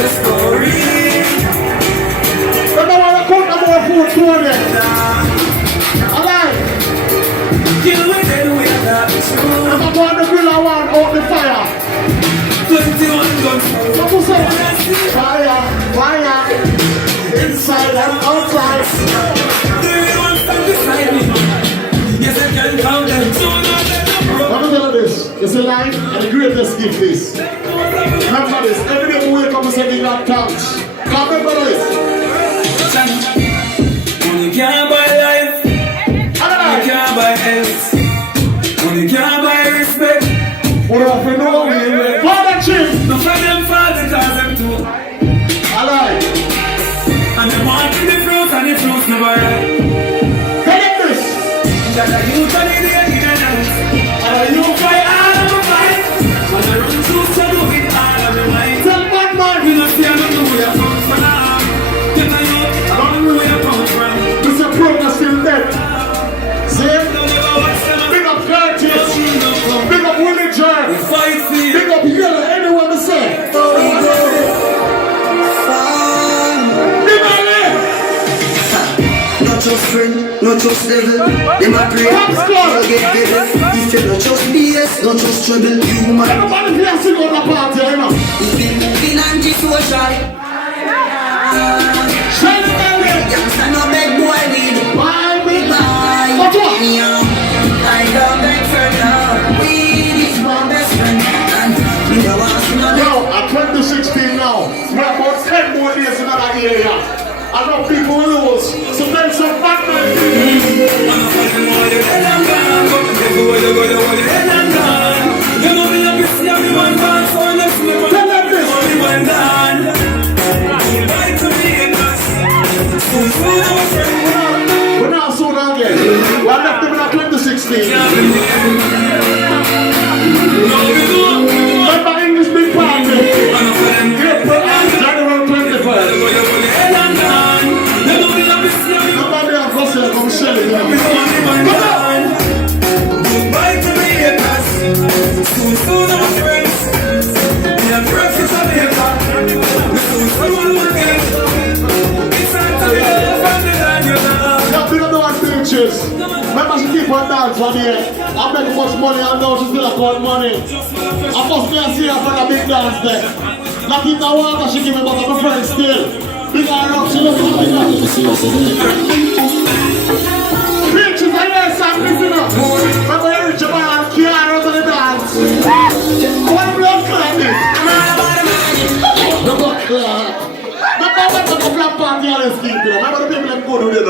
the story. But I want to cook more food for them. Alright. Kill with it, we are not the truth. I'm going to grill, I want out the fire. 21 guns. What was that? Fire, fire. Inside and outside. The real ones stand beside me. Yes, I can count them. So now let them broke. Let me tell you this. It's a life and the greatest gift is. Remember this. Every day we wake up and say we got thanks. Come remember this. Money can't buy life. Money can't buy health. Money can't buy respect. What have we know? Father Chief. No for them fall because them too. Alright. And them want the fruit and the fruit never ripe. Tell them this. That the youth are the day in and out. And the youth fight all of my fight. And I run through so do it all of my mind. Tell bad man. You know see I don't know where you come from. Tell the youth I don't know where you come from. Mr. Progress still dead. See? Big up Curtis. Big up Willie John. Fight for you. Big up Yellow. Anyone to say. Not just friend, not just devil. Them a pray, you get devil. If you not just BS, not just trouble. You man, Everybody here sing on the party, you know. if you moving anti-social. Shine it down there. Youngster no beg boy weed. Bye, big Bye. But what? Yeah. I don't beg for now. Weed is my best friend. And we don't want to know. Yo, at 2016 now, we're about 10 more days in that area. I know people will lose, so make some fun, man. Tell them this. We're not soon again. We left them in 2016. Remember English Big Party? April and January 21st. Nobody has got to come shell it down. Goodbye to me, haters. Soon, our friends. We are breakfast of haters. Soon, again. It's time to be from the land you love. Yeah, we don't know what pictures. Remember she keep on dance one year. I make much money and now she still have got money. I must be a see her for a big dance there. Not even the water she give me, but I'm a friend still. Big her up, she looks like that. Pictures, I hear something, you know. Remember you reach your man and carry her to the dance. What blood clot is? The blood clot. Remember when the black party on the street, remember the people that go to the